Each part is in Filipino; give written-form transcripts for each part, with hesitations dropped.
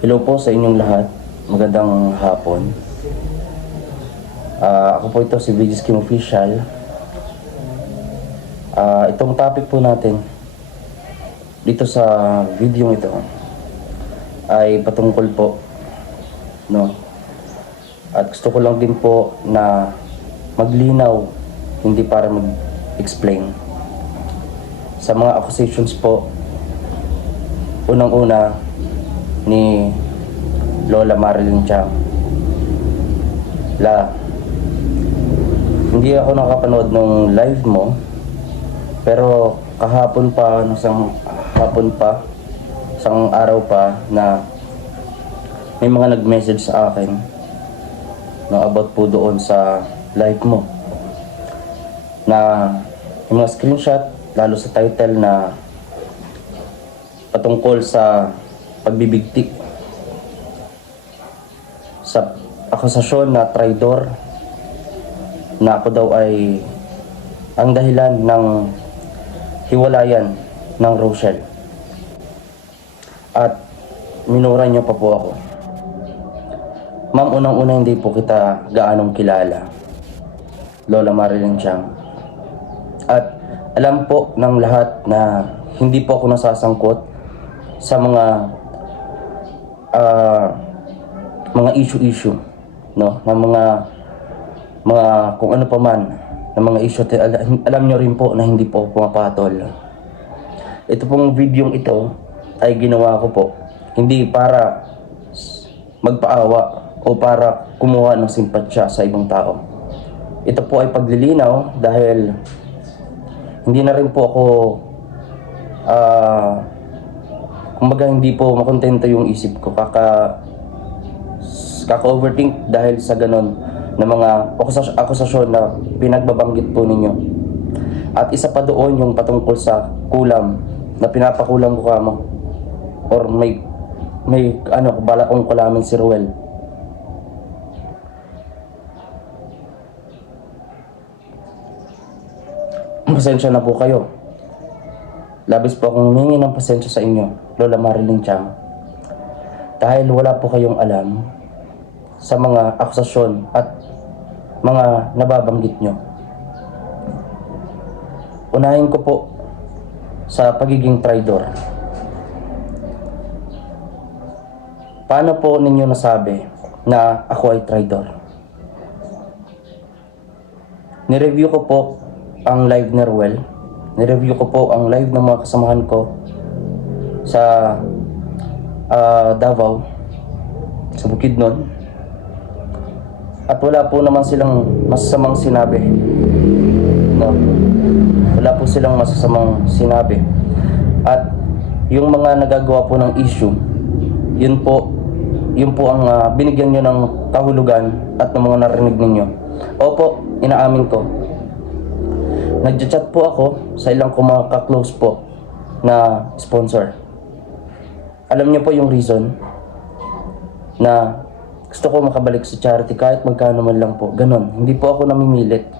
Hello po sa inyong lahat. Magandang hapon. Ako po ito si Regis Kim Official. Itong topic po natin dito sa video ito ay patungkol po, no? At gusto ko lang din po na maglinaw, hindi para mag-explain sa mga accusations po. Unang-una ni Lola Marilyn Chang. Hindi ako nakapanood ng live mo, pero kahapon pa, isang araw pa na may mga nag-message sa akin na about po doon sa live mo, na yung mga screenshot, lalo sa title na patungkol sa pagbibigti, sa akusasyon na traidor, na ako daw ay ang dahilan ng hiwalayan ng Rochelle. At minura niyo pa po ako. Ma'am, unang-una hindi po kita gaanong kilala, Lola Marilyn Chang. At alam po ng lahat na hindi po ako nasasangkot sa mga issue, no, na mga kung ano pa man na mga issue. Alam nyo rin po na hindi po ako pumapatol. Ito pong video ito ay ginawa ko po hindi para magpaawa o para kumuha ng simpatsya sa ibang tao. Ito po ay paglilinaw dahil hindi na rin po ako kumbaga hindi po makontento yung isip ko kaka-overthink dahil sa ganon na mga akusasyon na pinagbabanggit po ninyo. At isa pa doon yung patungkol sa kulam na pinapakulam ko kamo, or may bala kong kulamin si Ruel. Pasensya na po kayo. Labis po akong humingi ng pasensya sa inyo, Lola Marilyn Chang, dahil wala po kayong alam sa mga akusasyon at mga nababanggit nyo. Unahin ko po sa pagiging traidor. Paano po ninyo nasabi na ako ay traidor? Nireview ko po ang live ni Ruel. Nireview ko po ang live ng mga kasamahan ko sa Davao, sa Bukidnon. At wala po naman silang masasamang sinabi. No? Wala po silang masasamang sinabi. At yung mga nagagawa po ng issue, yun po ang binigyan nyo ng kahulugan at ng mga narinig ninyo. Opo, inaamin ko. Nagchat po ako sa ilang mga ka-close po na sponsor. Alam niyo po yung reason na gusto ko makabalik sa charity kahit magkano man lang po. Ganon. Hindi po ako namimilit.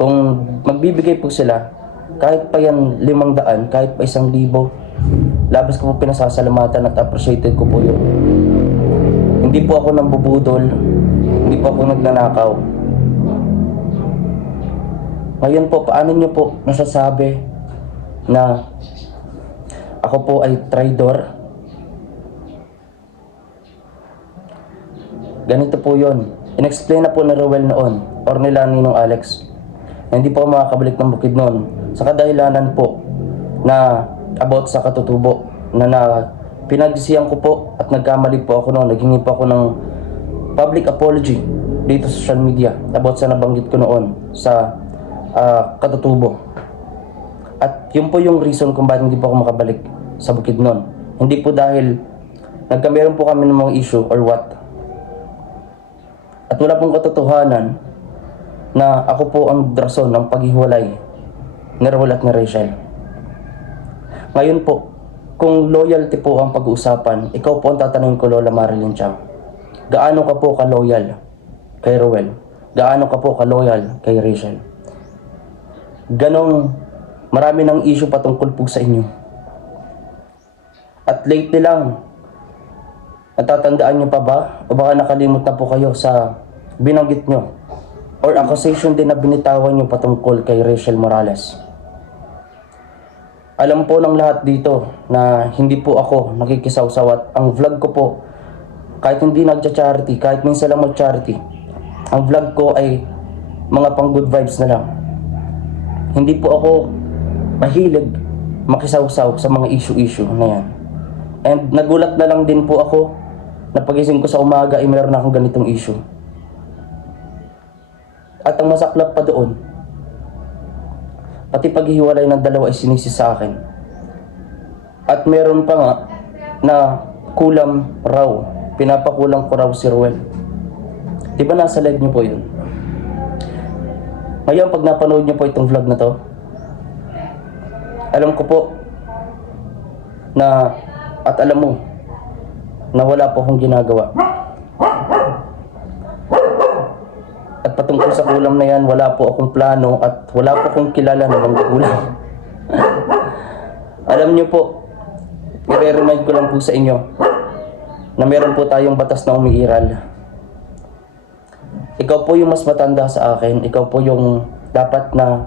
Kung magbibigay po sila, kahit pa yan 500, kahit pa 1,000, labas ko po pinasasalamatan at appreciated ko po yun. Hindi po ako nambubudol. Hindi po ako nagnanakaw. Ngayon po, paano nyo po nasasabi na ako po ay traidor? Ganito po yon. In-explain na po ni Ruel noon, or nila Ninong Alex, na hindi po ako makakabalik ng Bukidnon sa kadahilanan po na about sa katutubo na pinagsisihan ko po at nagkamali po ako noon. Naghingi po ako ng public apology dito sa social media about sa nabanggit ko noon sa katutubo. At yun po yung reason kung bakit hindi po ako makabalik sa Bukidnon. Hindi po dahil nagkameron po kami ng mga issue or what. At wala pong katotohanan na ako po ang rason ng paghiwalay ni Ruel at ni Rachel. Ngayon po, kung loyalty po ang pag-uusapan, ikaw po ang tatanungin ko, Lola Marilyn Chang. Gaano ka po ka-loyal kay Ruel? Gaano ka po ka-loyal kay Rachel? Ganong marami ng issue patungkol po sa inyo. At lately lang, Natatandaan nyo pa ba? O baka nakalimot na po kayo sa binanggit nyo or accusation din na binitawan nyo patungkol kay Rachel Morales. Alam po ng lahat dito na hindi po ako nakikisawsaw at ang vlog ko po, kahit hindi nagcha-charity, kahit minsan lang mag-charity, ang vlog ko ay mga pang good vibes na lang. Hindi po ako mahilig makisawsaw sa mga issue-issue na yan. And nagulat na lang din po ako na pagising ko sa umaga ay meron akong ganitong issue. At ang masaklap pa doon, pati paghihiwalay ng dalawa ay sinisi sa akin. At meron pa nga na kulam raw, pinapakulang ko raw si Ruel. Di ba nasa live niyo po yun? Ngayon pag napanood niyo po itong vlog na to, alam ko po na at alam mo na wala po akong ginagawa. At patungkol sa kulam na yan, wala po akong plano at wala po akong kilala na mangkukulam. Alam niyo po, i-remind ko lang po sa inyo na meron po tayong batas na umiiral. Ikaw po yung mas matanda sa akin, ikaw po yung dapat na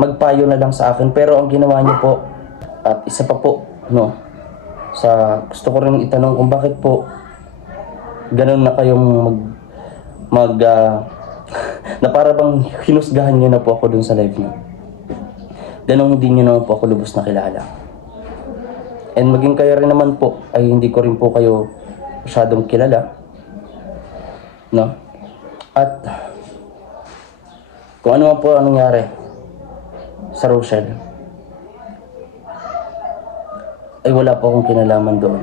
magpayo na lang sa akin. Pero ang ginawa niyo po, at isa pa po, no, gusto ko rin itanong kung bakit po ganun na kayong na para bang hinusgahan niyo na po ako dun sa live niyo. Ganun hindi niyo naman po ako lubos na kilala. And maging kayo rin naman po ay hindi ko rin po kayo masyadong kilala. No? At kung ano man po ang nangyari sa Rochelle, ay wala po akong kinalaman doon.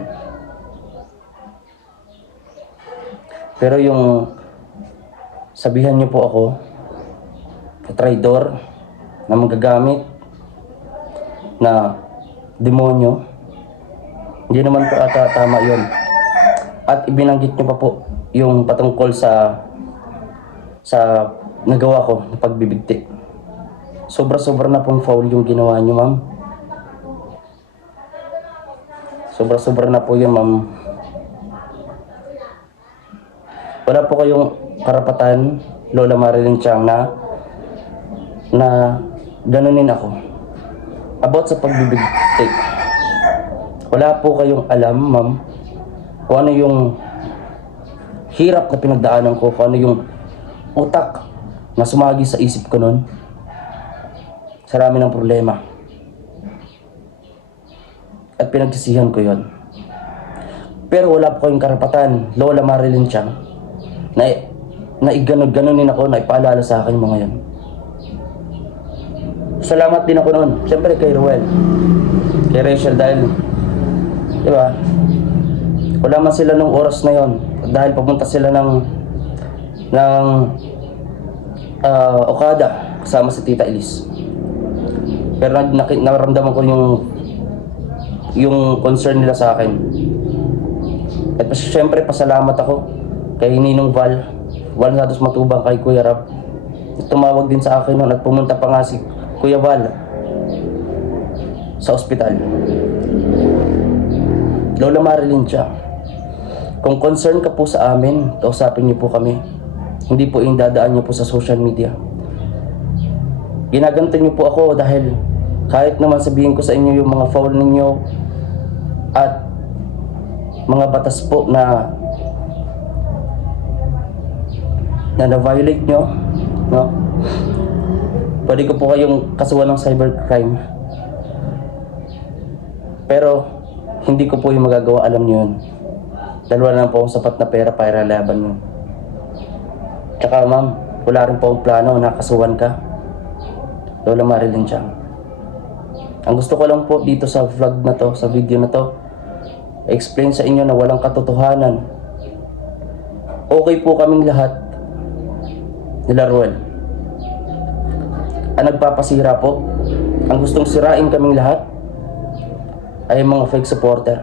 Pero yung sabihan niyo po ako na traidor, na magagamit, na demonyo, hindi naman po ata tama yun. At ibinanggit niyo pa po yung patungkol sa nagawa ko na pagbibigti. Sobra-sobra na pong foul yung ginawa niyo, ma'am. Sobra-sobra na po yun, ma'am. Wala po kayong karapatan, Lola Marilyn Chang, na ganunin ako about sa pagbibigti. Wala po kayong alam, ma'am, kung ano yung hirap na pinagdaanan ko, kung ano yung utak na sumagi sa isip ko noon. Sarami ng problema. At pinagsisihan ko yon. Pero wala po kayong karapatan, Lola Marilyn Chang, na iganon-ganonin ako, na ipaalala sa akin mga yan. Salamat din ako noon. Siyempre kay Ruel, kay Rachel, dahil, di ba, wala man sila nung oras na yon. Dahil papunta sila ng Okada kasama si Tita Elise. Pero naramdaman ko yung concern nila sa akin. At siyempre pasalamat ako kay Ninong Val Santos Matubang, kay Kuya Rab. Tumawag din sa akin noon at pumunta pa nga si Kuya Val sa ospital. Lola Marilyn Chang, kung concern ka po sa amin, kausapin niyo po kami. Hindi po yung dadaan niyo po sa social media. Ginaganto niyo po ako dahil kahit naman sabihin ko sa inyo yung mga foul ninyo at mga batas po na na-violate nyo, no? Pwede ko po kayong kasuhan ng cybercrime. Pero hindi ko po yung magagawa, alam niyo yun. Dahil wala na po akong sapat na pera para laban yun. Tsaka ma'am, wala rin po akong plano na kasuhan ka, Lola Marilyn Chang. Ang gusto ko lang po dito sa vlog na to, sa video na to, explain sa inyo na walang katotohanan. Okay po kaming lahat nila Ruel. Ang nagpapasira po, ang gustong sirain kaming lahat, ay mga fake supporter.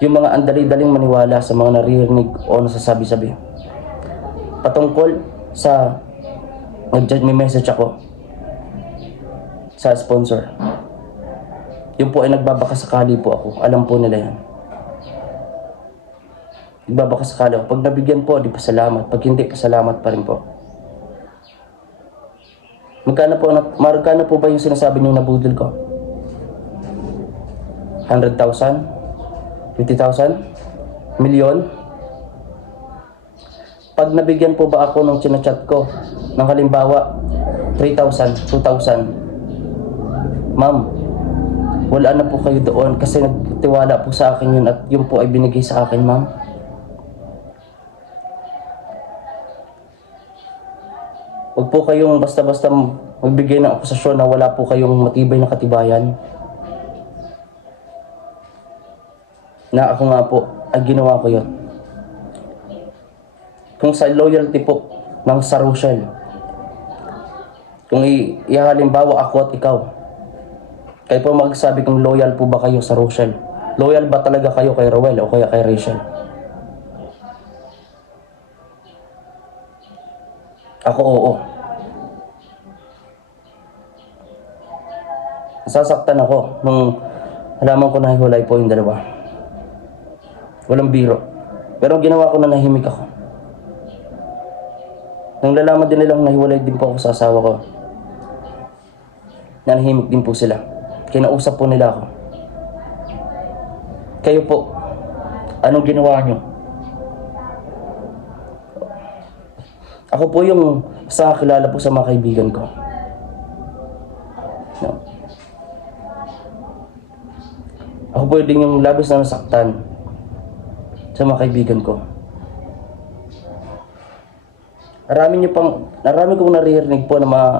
Yung mga andali-daling maniwala sa mga naririnig o nasasabi-sabi. Patungkol sa may message ako sa sponsor. Yung po ay nagbabakasakali po ako. Alam po nila yan. Nagbabakasakali ako. Pag nabigyan po, di pasalamat. Pag hindi, pasalamat pa rin po. Magkano po ba yung sinasabi niyong nabudol ko? 100,000? 50,000? Milyon? Pag nabigyan po ba ako ng chinachat ko, ng halimbawa, 3,000, 2,000, ma'am, wala na po kayo doon kasi nagtiwala po sa akin yun at yun po ay binigay sa akin, ma'am. Huwag po kayong basta-basta magbigay ng akusasyon na wala po kayong matibay na katibayan. Na ako nga po, ay ginawa ko yun. Kung sa loyalty po ng sa Rochelle, kung ihalimbawa ako at ikaw, kayo po magsabi kung loyal po ba kayo sa Rochelle. Loyal ba talaga kayo kay Rowel o kaya kay Rachel? Ako, oo. Nasasaktan ako nung alaman ko na hiwalay po yung dalawa. Walang biro. Pero ginawa ko na nahimik ako. Nang lalaman din nilang nahiwalay din po ako sa asawa ko, nanahimik din po sila. Kinausap po nila ako. Kayo po, anong ginawa nyo? Ako po yung sa kilala po sa mga kaibigan ko. No. Ako po din yung labis na nasaktan sa mga kaibigan ko. Marami kong naririnig po na mga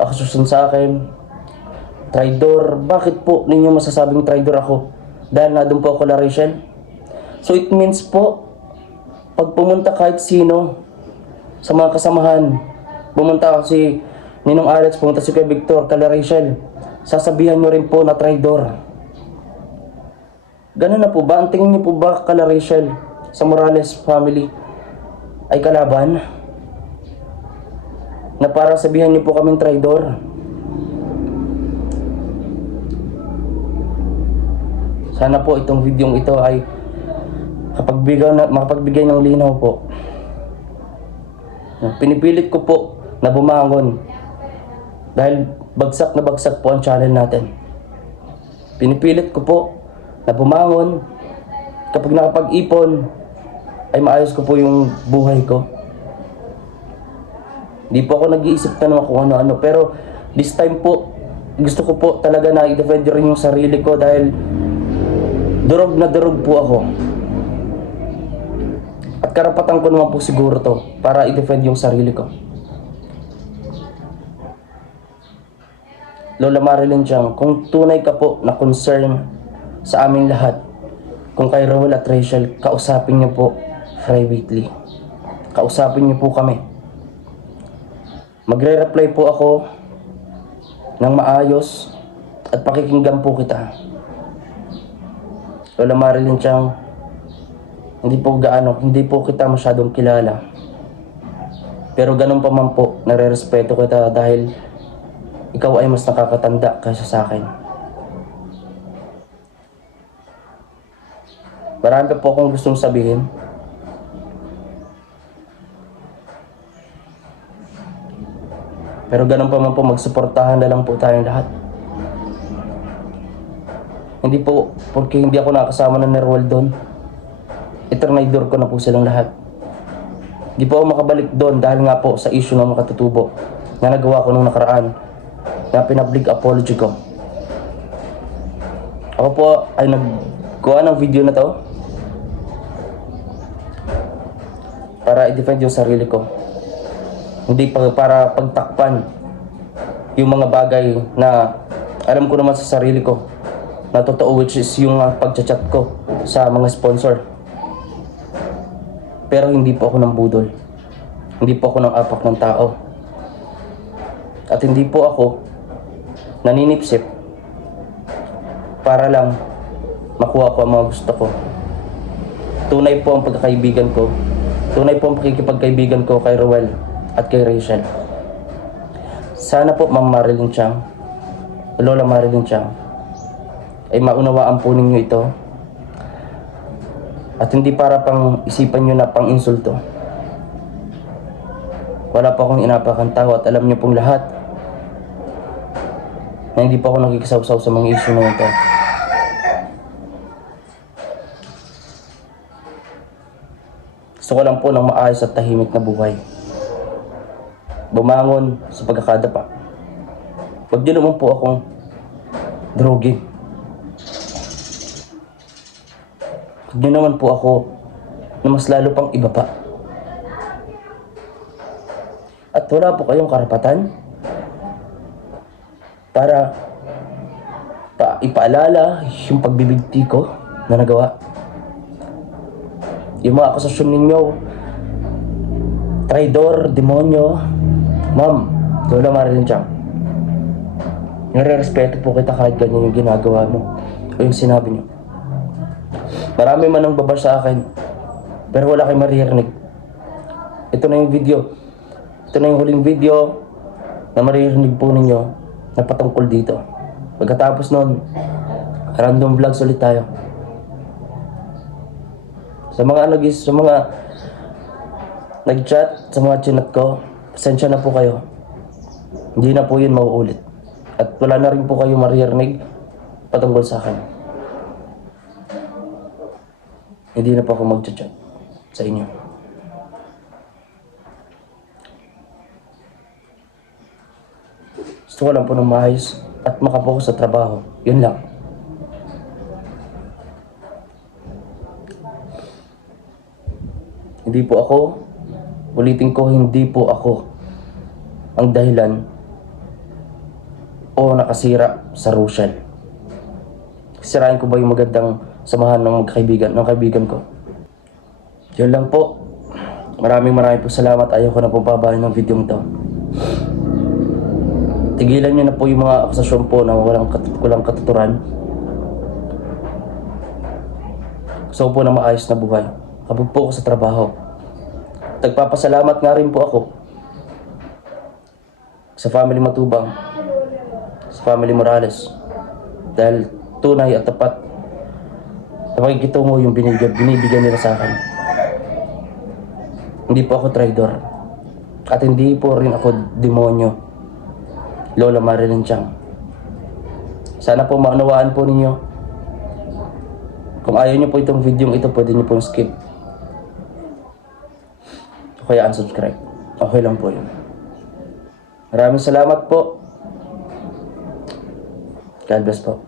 akusasyon sa akin. Traidor. Bakit po ninyo masasabing traidor ako? Dahil na doon po ako na Rachel? So it means po, pag pumunta kahit sino sa mga kasamahan, pumunta si Ninong Alex, pumunta si Kuya Victor, kala Rachel, sasabihan nyo rin po na traidor. Ganun na po ba? Ang tingin nyo po ba kala Rachel sa Morales family ay kalaban? Na para sabihan niyo po kaming traidor. Sana po itong videong ito ay makapagbigay ng linaw po. Pinipilit ko po na bumangon dahil bagsak na bagsak po ang channel natin. Pinipilit ko po na bumangon kapag nakapag-ipon ay maayos ko po yung buhay ko. Di po ako nag-iisip na naman kung ano-ano. Pero this time po, gusto ko po talaga na i-defend rin yung sarili ko dahil durog na durog po ako. At karapatan ko naman po siguro to para i-defend yung sarili ko. Lola Marilyn Chang, kung tunay ka po na concern sa amin lahat, kung kay Rowel at Rachel, kausapin niyo po privately. Kausapin niyo po kami. Magre-reply po ako ng maayos at pakikinggan po kita. Lola Marilyn Chang, hindi po kita masyadong kilala. Pero ganun pa man po, nare-respeto kita dahil ikaw ay mas nakakatanda kaysa sa akin. Marami po akong gustong sabihin. Pero ganun pa man po, magsuportahan na lang po tayong lahat. Hindi po, porque hindi ako nakasama ng Nerwal doon, itrinaidor ko na po silang lahat. Hindi po ako makabalik doon dahil nga po sa issue ng makatutubo na nagawa ko nung nakaraan, na pinablik apology ko. Ako po ay naggawa ng video na to para i-defend yung sarili ko. Hindi para pagtakpan yung mga bagay na alam ko naman sa sarili ko na totoo, which is yung pagchat-chat ko sa mga sponsor. Pero hindi po ako ng budol. Hindi po ako ng apak ng tao. At hindi po ako naninipsip para lang makuha ko ang mga gusto ko. Tunay po ang pagkakaibigan ko. Tunay po ang pakikipagkaibigan ko kay Rowel at kay Rachel. Sana po Ma'am Marilyn Chang, Lola Marilyn Chang, ay maunawaan po ninyo ito. At hindi para pang isipan nyo na pang insulto. Wala pa akong inapakang tao at alam nyo pong lahat na hindi pa ako nakikisaw-saw sa mga issue na ito. Gusto ko lang po ng maayos at tahimik na buhay. Bumangon sa pagkakadapa. Huwag niyo naman po akong drogin. Huwag niyo naman po ako na mas lalo pang iba pa. At wala po kayong karapatan para ipaalala yung pagbibigti ko na nagawa. Yung mga akusasyon ninyo, traidor, demonyo, ma'am, Lola Marilyn Chang, nire-respeto po kita kahit ganyan yung ginagawa mo o yung sinabi nyo. Marami man ang babash sa akin, pero wala kayong maririnig. Ito na yung video. Ito na yung huling video na maririnig po ninyo na patungkol dito. Pagkatapos nun, random vlogs ulit tayo. Sa mga nag-chat, sa mga chinat ko, pasensya na po kayo. Hindi na po yun mauulit. At wala na rin po kayo maririnig patungkol sa akin. Hindi na po ako mag-chat sa inyo. Gusto ko lang po ng maayos at makapokus sa trabaho. Yun lang. Hindi po ako, ulitin ko, hindi po ako ang dahilan o nakasira sa Rochelle. Sirain ko ba yung magandang samahan ng kaibigan ko? Yun lang po. Maraming po salamat. Ayoko na po babahin ng video to. Tigilan nyo na po yung mga akusasyon po na walang katuturan. Gusto ko po na maayos na buhay. Kabog po ako sa trabaho. Nagpapasalamat nga rin po ako sa family Matubang, sa family Morales, dahil tunay at tapat na pakikitungo yung binibigyan nila sa akin. Hindi po ako traidor at hindi po rin ako demonyo, Lola Marilyn Chang. Sana po maunawaan po ninyo. Kung ayaw nyo po itong video ito, pwede nyo pong skip o kaya unsubscribe. Okay lang po yun. Maraming salamat po. God bless po.